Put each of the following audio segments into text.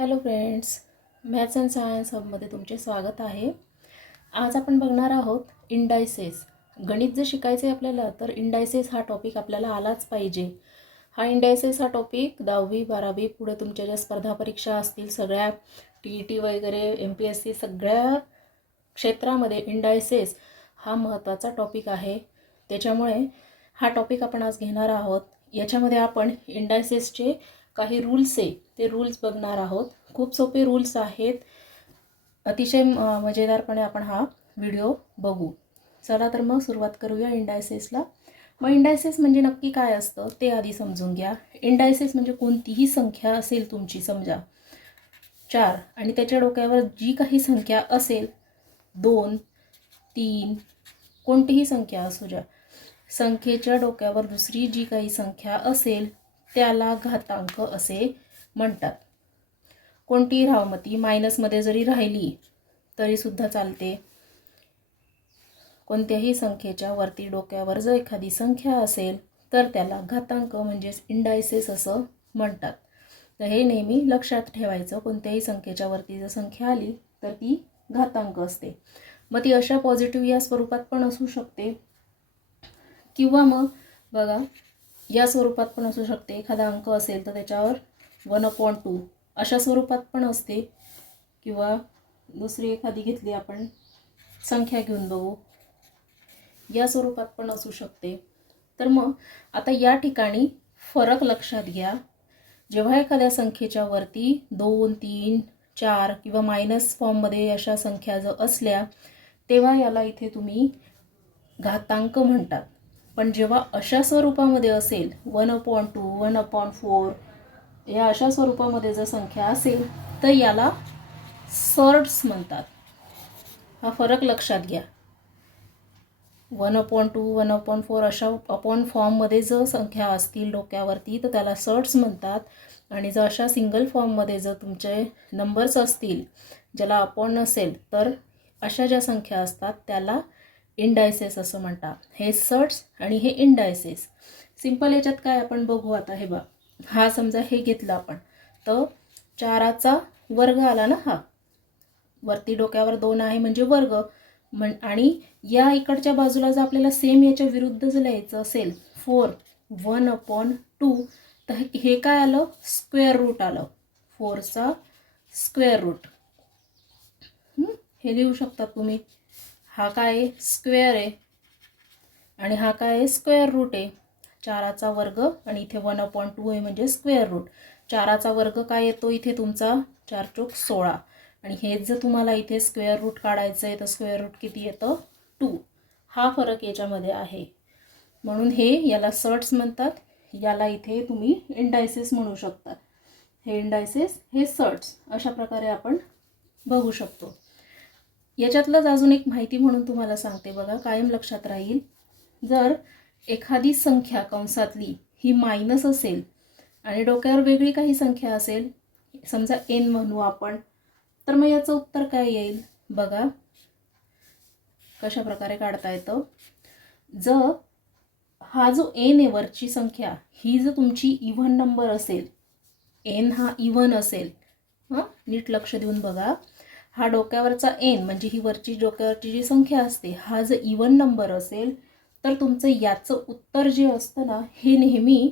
Hello friends, maths and science हबमध्ये तुमचे स्वागत आहे. आज आपण बघणार आहोत इंडायसेस. गणित जर शिकायचे आपल्याला तर इंडायसेस हा टॉपिक आपल्याला आलाच पाहिजे. हा इंडायसेस हा टॉपिक 10वी 12वी पुढे तुमच्या ज्या स्पर्धा परीक्षा असतील सगळ्या TET वगैरे MPSC सगळ्या क्षेत्रामध्ये इंडायसेस हा महत्त्वाचा टॉपिक आहे. त्याच्यामुळे हा टॉपिक आपण आज घेणार आहोत. याच्यामध्ये आपण इंडायसेसचे काही रूल्स आहे ते रूल्स बघणार आहोत. खूप सोपे रूल्स आहेत. अतिशय मजेदारपणे आपण हा व्हिडिओ बघू. चला तर मग सुरुवात करूया इंडायसेसला. मग इंडायसेस म्हणजे नक्की काय असतं ते आधी समजून घ्या. इंडायसेस म्हणजे कोणतीही संख्या असेल तुमची, समजा 4 आणि त्याच्या डोक्यावर जी काही संख्या असेल 2, 3, कोणतीही संख्या असू द्या, संख्येच्या डोक्यावर दुसरी जी काही संख्या असेल त्याला घातांक असे म्हणतात. कोणतीही राहो मग ती मायनसमध्ये जरी राहिली तरीसुद्धा चालते. कोणत्याही संख्येच्या वरती डोक्यावर जर एखादी संख्या असेल तर त्याला घातांक म्हणजेच इंडायसेस असं म्हणतात. तर हे नेहमी लक्षात ठेवायचं. कोणत्याही संख्येच्या वरती जर संख्या आली तर ती घातांक असते. मग ती अशा पॉझिटिव्ह या स्वरूपात पण असू शकते किंवा मग बघा या स्वरूपात पण असू शकते. एखादा अंक असेल तर त्याच्यावर 1/2 अशा स्वरूपात पण असते. किंवा दुसरी एखादी घेतली आपण संख्या घेऊन बघू, या स्वरूपात पण असू शकते. तर मग आता या ठिकाणी फरक लक्षात घ्या. जेव्हा एखाद्या संख्येच्या वरती 2, 3, 4 किंवा मायनस फॉर्ममध्ये अशा संख्या जर असल्या तेव्हा याला इथे तुम्ही घातांक म्हणतात. पण जेव्हा अशा स्वरूपामध्ये असेल 1/2, 1/4 या अशा स्वरूपामध्ये जर संख्या असेल तर याला सर्ड्स म्हणतात. हा फरक लक्षात घ्या. 1/2, 1/4 अशा अपॉन फॉर्ममध्ये जर संख्या असतील डोक्यावरती तर त्याला सर्ड्स म्हणतात. आणि जर अशा सिंगल फॉर्ममध्ये जर तुमचे नंबर्स असतील ज्याला अपॉन नसेल तर अशा ज्या संख्या असतात त्याला इंडायसेस असं म्हणतात. हे सर्ड्स आणि हे इंडायसेस. सिंपल याच्यात काय आपण बघू आता. हे बघा, हा समजा हे घेतलं आपण तर 4चा वर्ग आला ना. हा वरती डोक्यावर 2 आहे म्हणजे वर्ग. आणि या इकडच्या बाजूला जर आपल्याला सेम याच्या विरुद्ध जर लिहायचं असेल 4 1/2 तर हे काय आलं, स्क्वेअर रूट आलं. 4चा स्क्वेअर रूट हे लिहू शकता तुम्ही. हा काय आहे, स्क्वेअर आहे आणि हा काय आहे, स्क्वेअर रूट आहे. 4चा वर्ग आणि इथे 1/2 आहे म्हणजे स्क्वेअर रूट. 4चा वर्ग काय येतो इथे तुमचा 4 चोक 16 आणि हेच जर तुम्हाला इथे स्क्वेअर रूट काढायचं आहे तर स्क्वेअर रूट किती येतं, 2. हा फरक याच्यामध्ये आहे. म्हणून हे याला सर्ड्स म्हणतात. याला इथे तुम्ही इंडायसेस म्हणू शकता. हे इंडायसेस, हे सर्ड्स, अशा प्रकारे आपण बघू शकतो. याच्यातलंच अजून एक माहिती म्हणून तुम्हाला सांगते बघा, कायम लक्षात राहील. जर एखादी संख्या कंसातली ही मायनस असेल आणि डोक्यावर वेगळी काही संख्या असेल, समजा n म्हणू आपण, तर मग याचं उत्तर काय येईल बघा, कशा प्रकारे काढता येतं. जर हा जो n आहे वरची संख्या ही जर तुमची इव्हन नंबर असेल, n हा इव्हन असेल, नीट लक्ष देऊन बघा. हा डोक्यावरचा n म्हणजे ही वरची डोक्यावरची जी संख्या असते हा जर इव्हन नंबर असेल तर तुमचं याचं उत्तर जे असतं ना हे नेहमी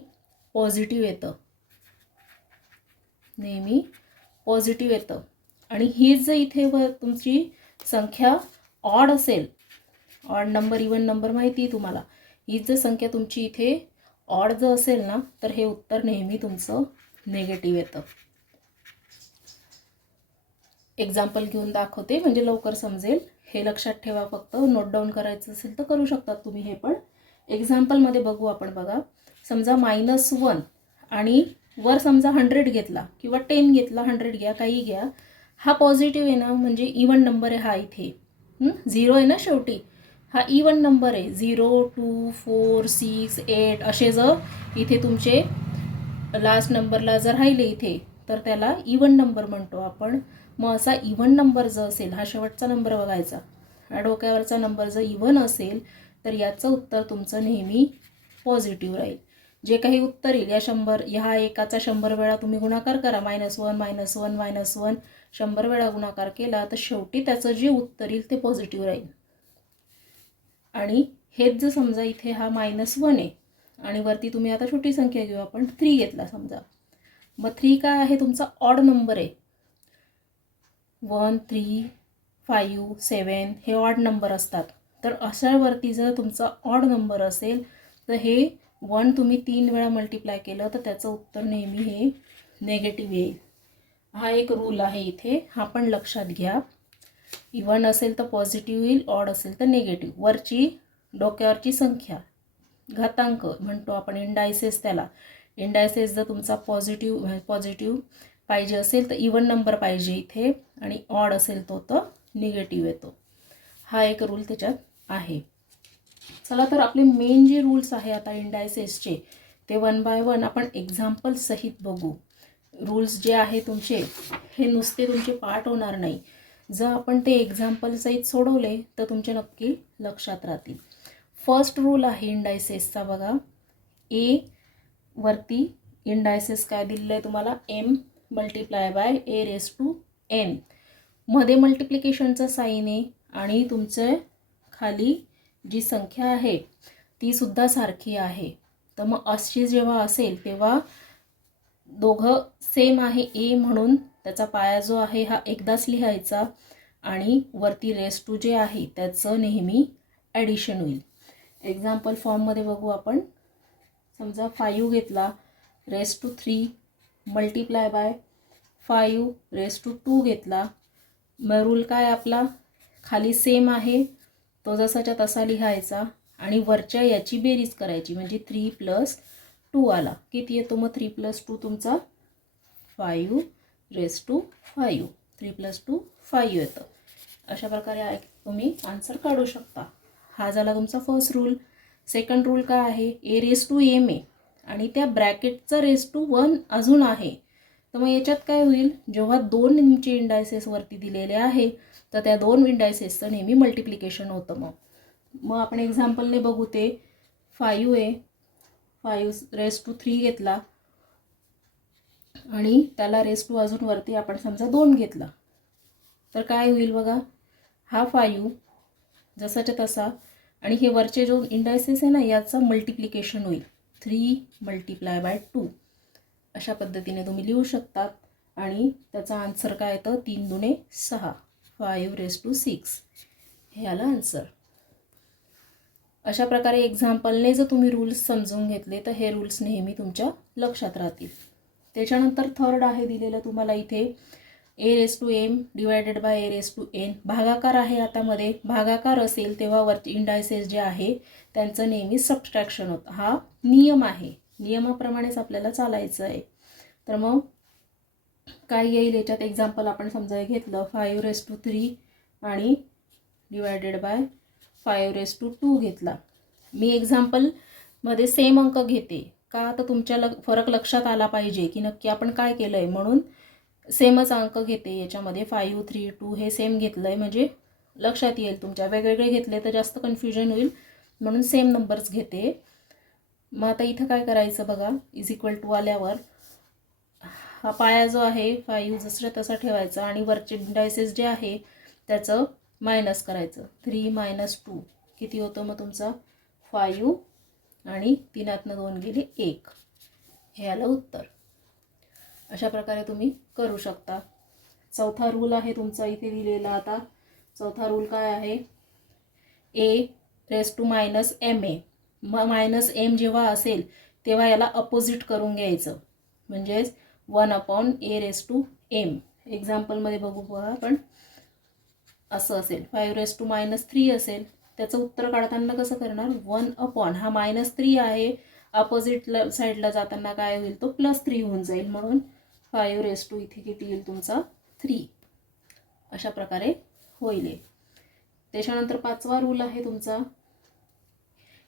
पॉझिटिव्ह येतं. नेहमी पॉझिटिव्ह येतं. आणि ही जर इथे तुमची संख्या ऑड असेल, ऑड नंबर इव्हन नंबर माहिती आहे तुम्हाला, ही जर संख्या तुमची इथे ऑड जर असेल ना तर हे उत्तर नेहमी तुमचं निगेटिव्ह येतं. एक्झाम्पल घेऊन दाखवते म्हणजे लवकर समजेल. हे लक्षात ठेवा. फक्त नोट डाऊन करायचं असेल तर करू शकतात तुम्ही हे पण. एक्झाम्पलमध्ये बघू आपण. बघा, समजा -1 आणि वर समजा 100 घेतला किंवा 10 घेतला, 100 घ्या, काही घ्या. हा पॉझिटिव्ह आहे ना म्हणजे इव्हन नंबर आहे. हा इथे 0 आहे ना शेवटी, हा इव्हन नंबर आहे. 0, 2, 4, 6, 8 असे जर इथे तुमचे लास्ट नंबरला जर राहिले इथे तर त्याला इव्हन नंबर म्हणतो आपण. मग असा इव्हन नंबर जर असेल, हा शेवटचा नंबर बघायचा, हा डोक्यावरचा नंबर जर इव्हन असेल तर याचं उत्तर तुमचं नेहमी पॉझिटिव्ह राहील. जे काही उत्तर येईल या 100 ह्या एकाचा 100 वेळा तुम्ही गुणाकार करा, -1 -1 -1 100 वेळा गुणाकार केला तर शेवटी त्याचं जे उत्तर येईल ते पॉझिटिव्ह राहील. आणि हेच जर समजा इथे हा -1 आहे आणि वरती तुम्ही आता छोटी संख्या घेऊ आपण 3 घेतला समजा, मग 3 काय आहे तुमचा ऑड नंबर आहे. 1 3 5 7 हे ऑड नंबर असतात. तर अशावरती जर तुमचा ऑड नंबर असेल तर हे 1 तुम्ही 3 वेळा मल्टिप्लाय केलं तर त्याचं उत्तर नेहमी हे नेगेटिव्ह येईल. हा एक रूल आहे इथे, हा पण लक्षात घ्या. इवन असेल तर पॉझिटिव्ह येईल, ऑड असेल तर निगेटिव्ह. वरची डोक्यावरची संख्या घातांक म्हणतो आपण, इंडायसेस त्याला. इंडायसेस जर तुमचा पॉझिटिव्ह पाहिजे असेल तर इवन नंबर पाहिजे इथे, आणि ऑड असेल तो तर निगेटिव्ह येतो. हा एक रूल त्याच्यात आहे. चला तर आपले मेन जे रूल्स आहे आता इंडायसेसचे ते 1 बाय 1 आपण एक्झाम्पल सहित बघू. रूल्स जे आहे तुमचे हे नुसते तुमचे पाठ होणार नाही, जर आपण ते एक्झाम्पल सहित सोडवले तर तुमचे नक्की लक्षात राहतील. फर्स्ट रूल आहे इंडायसेसचा बघा. ए वरती इंडायसेस काय दिलेलं आहे तुम्हाला, m multiply by a raise to n. मध्ये मल्टिप्लिकेशनचा साईन आहे आणि तुमचं खाली जी संख्या आहे ती सुद्धा सारखी आहे. तर मग अशी जेव्हा असेल तेव्हा दोघं सेम आहे ए म्हणून त्याचा पाया जो आहे हा एकदाच लिहायचा आणि वरती रेस टू जे आहे त्याचं नेहमी ॲडिशन होईल. एक्झाम्पल फॉर्ममध्ये बघू आपण. समजा 5 घेतला raise to 3 multiply by 5 raise to 2 घेतला. मग रूल काय आपला, खाली सेम आहे तो जसाच्या तसा लिहायचा आणि वरच्या याची बेरीज करायची, म्हणजे 3 + 2 आला. किती येतो मग 3 + 2 तुमचा 5 रेस टू 5. 3 + 2 5 येतं. अशा प्रकारे तुम्ही आन्सर काढू शकता. हा झाला तुमचा फर्स्ट रूल. सेकंड रूल काय आहे, a रेस टू m आहे आणि त्या ब्रॅकेटचा रेस टू 1 अजून आहे. तर मग याच्यात काय होईल, जेव्हा 2 तुमचे इंडायसेस वरती दिलेले आहे तर त्या 2 इंडायसेसचं नेहमी मल्टिप्लिकेशन होतं. मग आपण एक्झाम्पलने बघू. ते 5 आहे, 5 रेस टू 3 घेतला आणि त्याला रेस टू अजून वरती आपण समजा 2 घेतला तर काय होईल बघा, हा 5 जसाच्या तसा आणि हे वरचे जो इंडायसेस आहे ना याचं मल्टिप्लिकेशन होईल, 3 मल्टिप्लाय बाय 2. अशा पद्धतीने तुम्ही लिहू शकतात आणि त्याचा आन्सर काय येतं, 3 दुणे 6, 5 रेस टू 6 हे आलं आन्सर. अशा प्रकारे एक्झाम्पलने जर तुम्ही रूल्स समजून घेतले तर हे रूल्स नेहमी तुमच्या लक्षात राहतील. त्याच्यानंतर थर्ड आहे दिलेलं तुम्हाला इथे, a raise to m divided by a raise to n. भागाकार आहे. आता मध्ये भागाकार असेल तेव्हा वरती इंडायसेस जे आहे त्यांचं नेहमी सबट्रॅक्शन होतं. हा नियम आहे, नियमाप्रमाणेच आपल्याला चालायचं आहे. तर मग काय येईल याच्यात, एक्झाम्पल आपण समजा घेतलं 5 रेस टू 3 आणि डिवायडेड बाय 5 रेस टू 2 घेतला. मी एक्झाम्पलमध्ये सेम अंक घेते का, तर तुमच्या फरक लक्षात आला पाहिजे की नक्की आपण काय केलं आहे, म्हणून सेमच अंक घेते याच्यामध्ये. 5 3 2 हे सेम घेतलं आहे म्हणजे लक्षात येईल तुमच्या. वेगवेगळे घेतले तर जास्त कन्फ्युजन होईल म्हणून सेम नंबर्स घेते. मग आता इथं काय करायचं बघा, = आल्यावर हा पाया जो आहे 5 जसं तसा ठेवायचा आणि वरचे इंडायसेस जे आहे त्याचं मायनस करायचं. 3 - 2 किती होतं मग तुमचा 5 आणि 3तनं 2 गेले 1, हे आलं उत्तर. अशा प्रकारे तुम्ही करू शकता. चौथा रूल आहे तुमचा इथे दिलेला. आता चौथा रूल काय आहे, a रेस टू -m आहे. मग -m जेव्हा असेल तेव्हा याला अपोजिट करून घ्यायचं, म्हणजेच 1/a रेस टू m. एक्झाम्पलमध्ये बघू बघा आपण. असं असेल 5 रेस टू -3 असेल, त्याचं उत्तर काढताना कसं करणार, 1/, हा -3 आहे, अपोजिट साईडला जाताना काय होईल तो +3 होऊन जाईल, म्हणून 5 रेस टू इथे किती येईल तुमचा 3. अशा प्रकारे होईल. त्याच्यानंतर पाचवा रूल आहे तुमचा,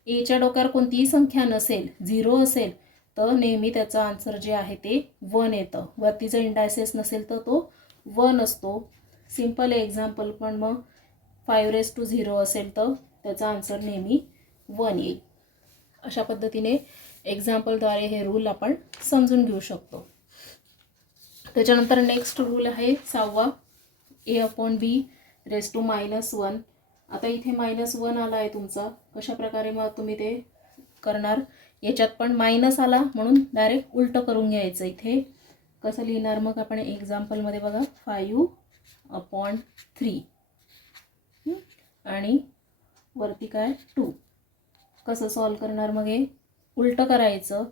एच्या डोक्यावर कोणतीही संख्या नसेल, 0 असेल तर नेहमी त्याचा आन्सर जे आहे ते 1 येतं. वरती जर इंडायसेस नसेल तर तो 1 असतो. सिम्पल एक्झाम्पल पण. मग 5 रेस टू 0 असेल तर त्याचा आन्सर नेहमी 1 येईल. अशा पद्धतीने एक्झाम्पलद्वारे हे रूल आपण समजून घेऊ शकतो. त्याच्यानंतर नेक्स्ट रूल आहे 6वा, a/b⁻1. आता इथे -1 आला आहे तुमचा. कशा प्रकारे मग तुम्ही ते करणार, याच्यात पण मायनस आला म्हणून डायरेक्ट उलटं करून घ्यायचं. इथे कसं लिहिणार मग आपण एक्झाम्पलमध्ये बघा, 5/3 आणि वरती काय 2. कसं सॉल्व करणार मग हे उलटं करायचं.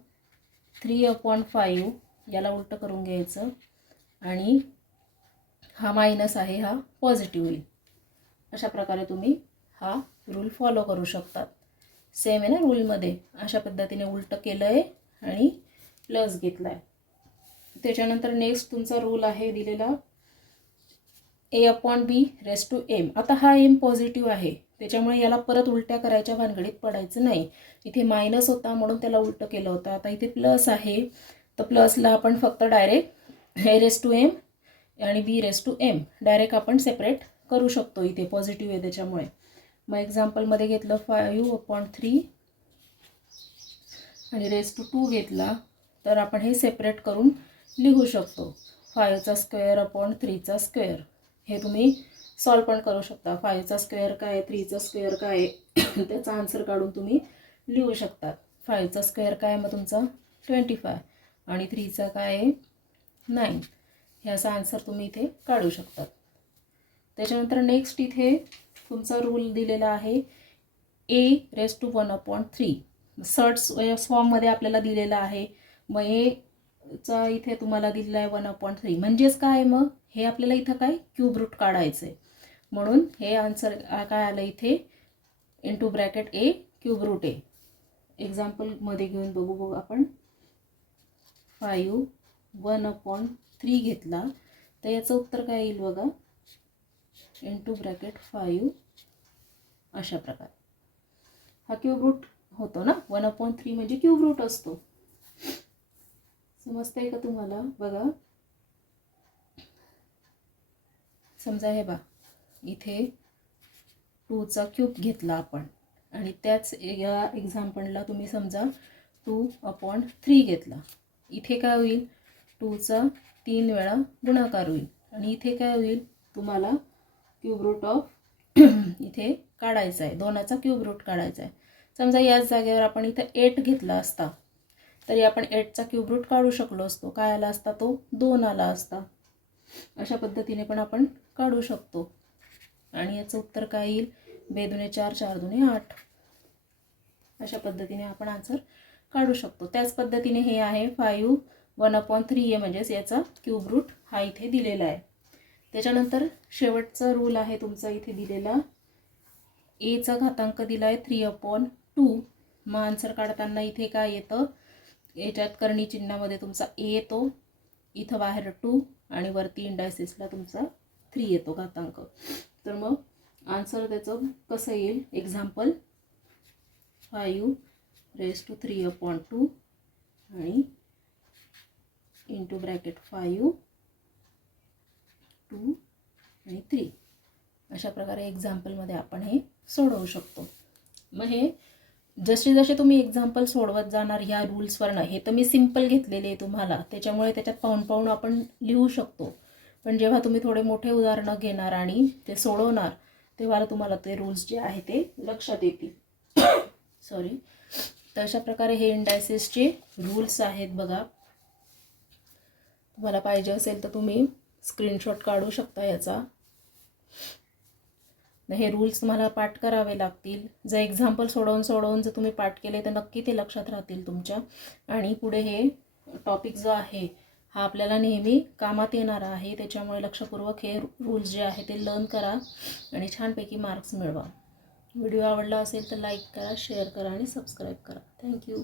3/5 याला उलटं करून घ्यायचं आणि हा मायनस आहे हा पॉझिटिव्ह होईल. अशा प्रकारे तुम्ही हा रूल फॉलो करू शकतात. सेम आहे ना रूलमध्ये. अशा पद्धतीने उलटं केलं आहे आणि प्लस घेतला आहे. त्याच्यानंतर नेक्स्ट तुमचा रूल आहे दिलेला a/b⁻m. आता हा m पॉझिटिव्ह आहे त्याच्यामुळे याला परत उलट्या करायच्या भानगडीत पडायचं नाही. इथे मायनस होता म्हणून त्याला उलटं केलं होतं. आता इथे प्लस आहे तर प्लसला आपण फक्त डायरेक्ट a/m आणि b/m डायरेक्ट आपण सेपरेट करू शकतो. इथे पॉझिटिव्ह आहे त्याच्यामुळे. मग एक्झाम्पलमध्ये घेतलं 5/3 आणि (2) घेतला तर आपण हे सेपरेट करून लिहू शकतो. 5/2/3. हे तुम्ही सॉल्व पण करू शकता. 5/2 काय, 3/2 काय त्याचा आन्सर काढून तुम्ही लिहू शकता. 5/2 काय मग तुमचा 25 आणि 3 काय आहे 9. ह्याचा आन्सर तुम्ही इथे काढू शकता. त्याच्यानंतर नेक्स्ट इथे तुमचा रूल दिलेला आहे a⁻1/3. सर्ट्स फॉर्ममध्ये आपल्याला दिलेला आहे. मग चा इथे तुम्हाला दिलेला आहे 1/3 म्हणजेच काय, मग हे आपल्याला इथं काय क्यूब रूट काढायचं आहे. म्हणून हे आन्सर काय आलं इथे into bracket a cube root a. एक्झाम्पलमध्ये घेऊन बघू आपण. 5/1/3 घेतला तर याचं उत्तर काय येईल बघा, इंटू ब्रॅकेट 5. अशा प्रकारे हा क्यूब रूट होतो ना. 1/3 म्हणजे क्यूब रूट असतो. समजतंय का तुम्हाला? बघा समजा हे इथे 2चा क्यूब घेतला आपण आणि त्याच या एक्झाम्पलला तुम्ही समजा 2/3 घेतला. इथे काय होईल, 2चा 3 वेळा गुणाकार होईल आणि इथे काय होईल तुम्हाला क्यूब रूट ऑफ इथे काढायचा आहे. 2चा क्यूब रूट काढायचा आहे. समजा याच जागेवर आपण इथे 8 घेतला असता तरी आपण 8चा क्यूब रूट काढू शकलो असतो. काय आला असता तो 2 आला असता. अशा पद्धतीने पण आपण काढू शकतो. आणि याचं उत्तर काय येईल, 2×4 4×8. अशा पद्धतीने आपण आन्सर काढू शकतो. त्याच पद्धतीने हे आहे 5/1/3 म्हणजेच याचा क्यूब रूट हा इथे दिलेला आहे. त्याच्यानंतर शेवटचा रूल आहे तुमचा इथे दिलेला. चा घातांक दिला आहे 3/2. मग आन्सर काढताना इथे काय येतं, याच्यात करणी चिन्हामध्ये तुमचा a येतो, इथं बाहेर 2 आणि वरती इंडायसिसला तुमचा 3 येतो घातांक. तर मग आन्सर त्याचं कसं येईल, एक्झाम्पल 5/3/2 आणि इंटू ब्रॅकेट 5 2 आणि 3. अशा प्रकारे एक्झाम्पलमध्ये आपण हे सोडवू शकतो. मग हे जसे जसे तुम्ही एक्झाम्पल सोडवत जाणार ह्या रूल्सवरनं, हे तर मी सिम्पल घेतलेले आहे तुम्हाला त्याच्यामुळे त्याच्यात पाहून पाहून आपण लिहू शकतो. पण जेव्हा तुम्ही थोडे मोठे उदाहरणं घेणार आणि ते सोडवणार तेव्हा तुम्हाला ते रूल्स जे आहे ते लक्षात येतील. सॉरी. तर अशा प्रकारे हे इंडायसिसचे रूल्स आहेत बघा. तुम्हाला पाहिजे असेल तर तुम्ही स्क्रीनशॉट काढू शकता याचा. हे रूल्स तुम्हाला पाठ करावे लागतील. जर एक्झाम्पल सोडवून जर तुम्ही पाठ केले तर नक्की ते लक्षात राहतील तुमच्या. आणि पुढे हे टॉपिक जो आहे हा आपल्याला नेहमी कामात येणार आहे. त्याच्यामुळे लक्षपूर्वक हे रूल्स जे आहे ते लर्न करा आणि छानपैकी मार्क्स मिळवा. व्हिडिओ आवडला असेल तर लाईक करा, शेअर करा आणि सबस्क्राईब करा. थँक्यू.